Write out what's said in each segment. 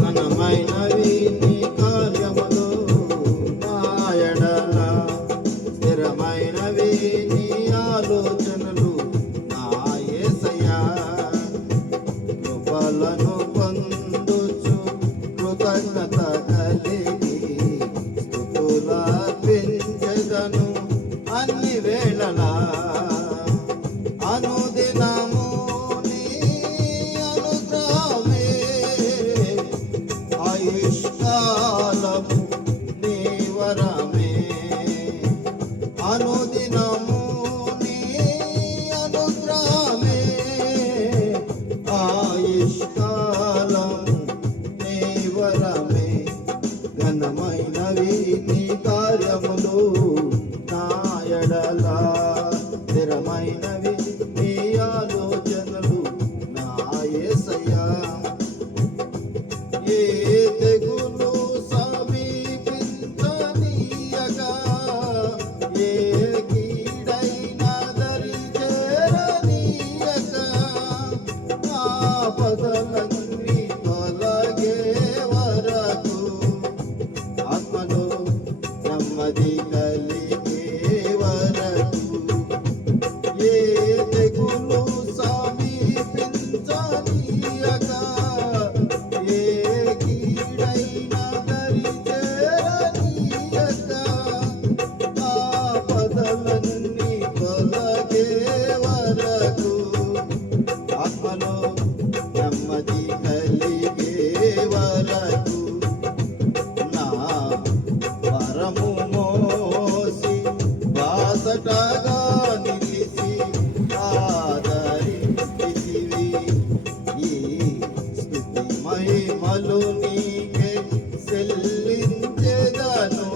ఘనమైనవి నీ కార్యములు నా ఎడల, స్థిరమైనవి నీ ఆలోచనలు నా యేసయ్యా. కృపలను పొందుచు కృతజ్ఞత కలిగి స్తుతులర్పించెదను అన్ని వేళలా. అనుదినము నీ అనుగ్రహమే, ఆయుష్కాలము నీ వరమే. అనుదినము నీ అనుగ్రహమే, ఆయుష్కాలము నీ వరమే. ఘనమైనవి నీ కార్యములు నా ఎడల, స్థిరమైనవి నీ ఆలోచనలు నా యేసయ్యా. ఏ తెగులు సమీపించనీయగా, ఏ కీడైనా దరి చేరనీయగా, ఆపదలన్నీ తొలగే వరకు ఆత్మలో నెమ్మది కలిగే వరకు. ఏ తెగులు సమీపించనీయగా, ఏ కీడైనా దరి చేరనీయగా, ఆపదలన్నీ తొలగే వరకు ఆత్మలో నెమ్మది కలిగే వరకు. నా వరము మోసి బాసటగా నిలిచి ఆదరించితివి. ఈ స్తుతి మహిమలు నీకే చెల్లించెదను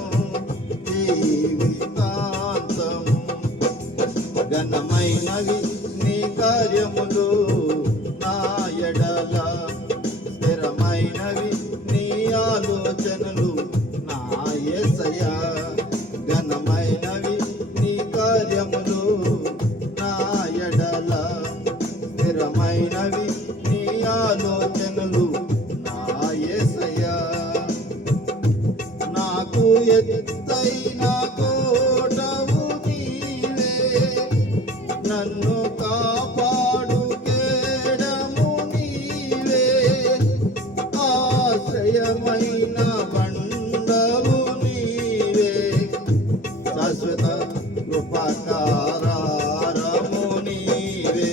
జీవితాంతము. ఘనమైనవి నీ కార్యములు నా ఎడల, స్థిరమైనవి నీ ఆలోచనలు నా యేసయ్యా. ఘనమైనవి నీ కార్యములు నా ఎడల, స్థిరమైనవి నీ ఆలోచనలు నా యేసయ్యా. నాకు ఎత్తైన కోటవు నీవే, నన్ను కాపాడు కేడము నీవే. ఆశ్రయమైన బండవు నీవే, శాశ్వత కృపాకారము నీవే.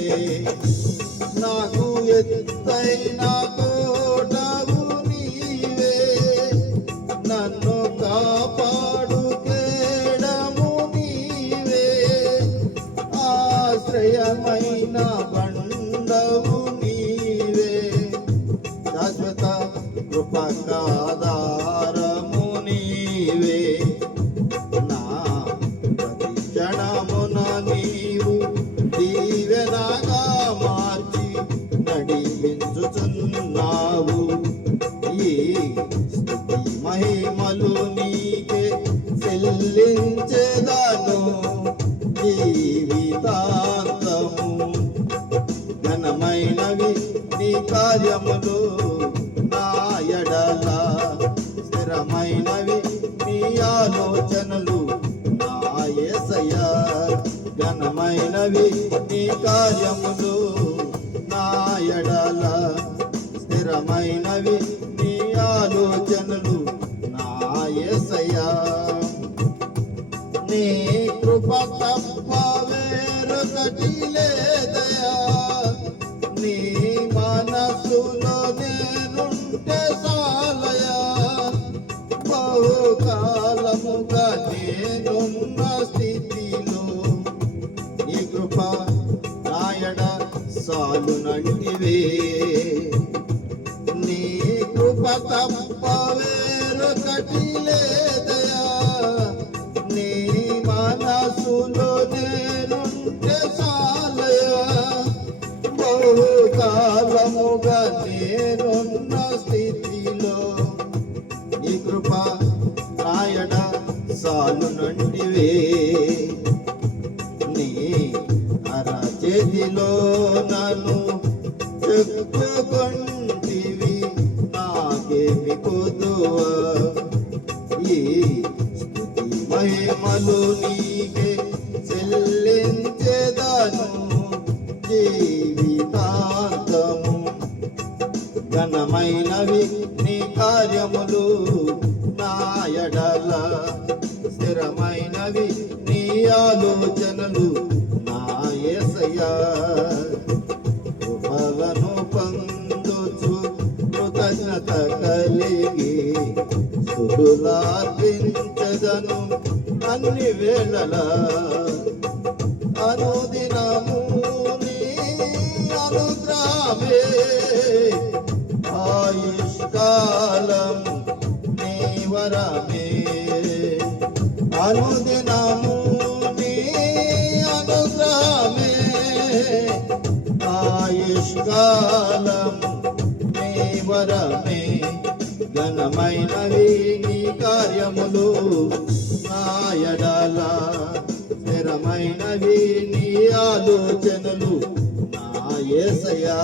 నాకు ఎత్తైన కోటవు నీవే, నన్ను కాపాడు కేడము నీవే. ఆశ్రయమైన బండవు నీవే, శాశ్వత కృపకాధారము నీవే. నా ప్రతి క్షణమున నీవు దీవెనగా మార్చి నడిపించుచున్నావు. ఈ స్తుతి మహిమలు నీకే చెల్లించెదను జీవితాంతము. ఘనమైనవి నీ కార్యములు నా ఎడల, స్థిరమైనవి నీ ఆలోచనలు నా యేసయ్యా. ఘనమైనవి నీ కార్యములు నా ఎడల, స్థిరమైనవి నీ ఆలోచనలు నా యేసయ్యా. నీ కృప తప్ప వేరొకటి లేదయా, నీ మనసులో నేనుంటే చాలయా. బహుకాలముగా నేనున్న స్థితిలో నీ కృప నాయడ సాలునంటివే. నీ కృప తప్ప వేరొకటి లేదయా, నీ మనసులో నేనుంటే చాలయా. బహుకాలముగా నేనున్న స్థితిలో నీ కృప నాయడ సాలునంటివే. నీ అరచేతిలో నన్ను చెప్పుకొంటివి, ఘనమైనవి నీ కార్యములు నా ఎడల, స్థిరమైనవి నీ ఆలోచనలు నా యేసయ్యా. కృపలను పొందుచు కృతజ్ఞత కలిగి స్తుతులార్పించదను అన్ని వేళలా. అనుదినము నీ అనుగ్రహమే, ఆయుష్కాలం నీ వరమే. అనుదినము నీ అనుగ్రహమే, ఆయుష్కాలం నీ వరమే. ఘనమైనవి నీ కార్యములు నా ఎడల, స్థిరమైనవి నీ ఆలోచనలు నా యేసయ్యా.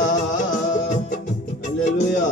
హల్లెలూయా.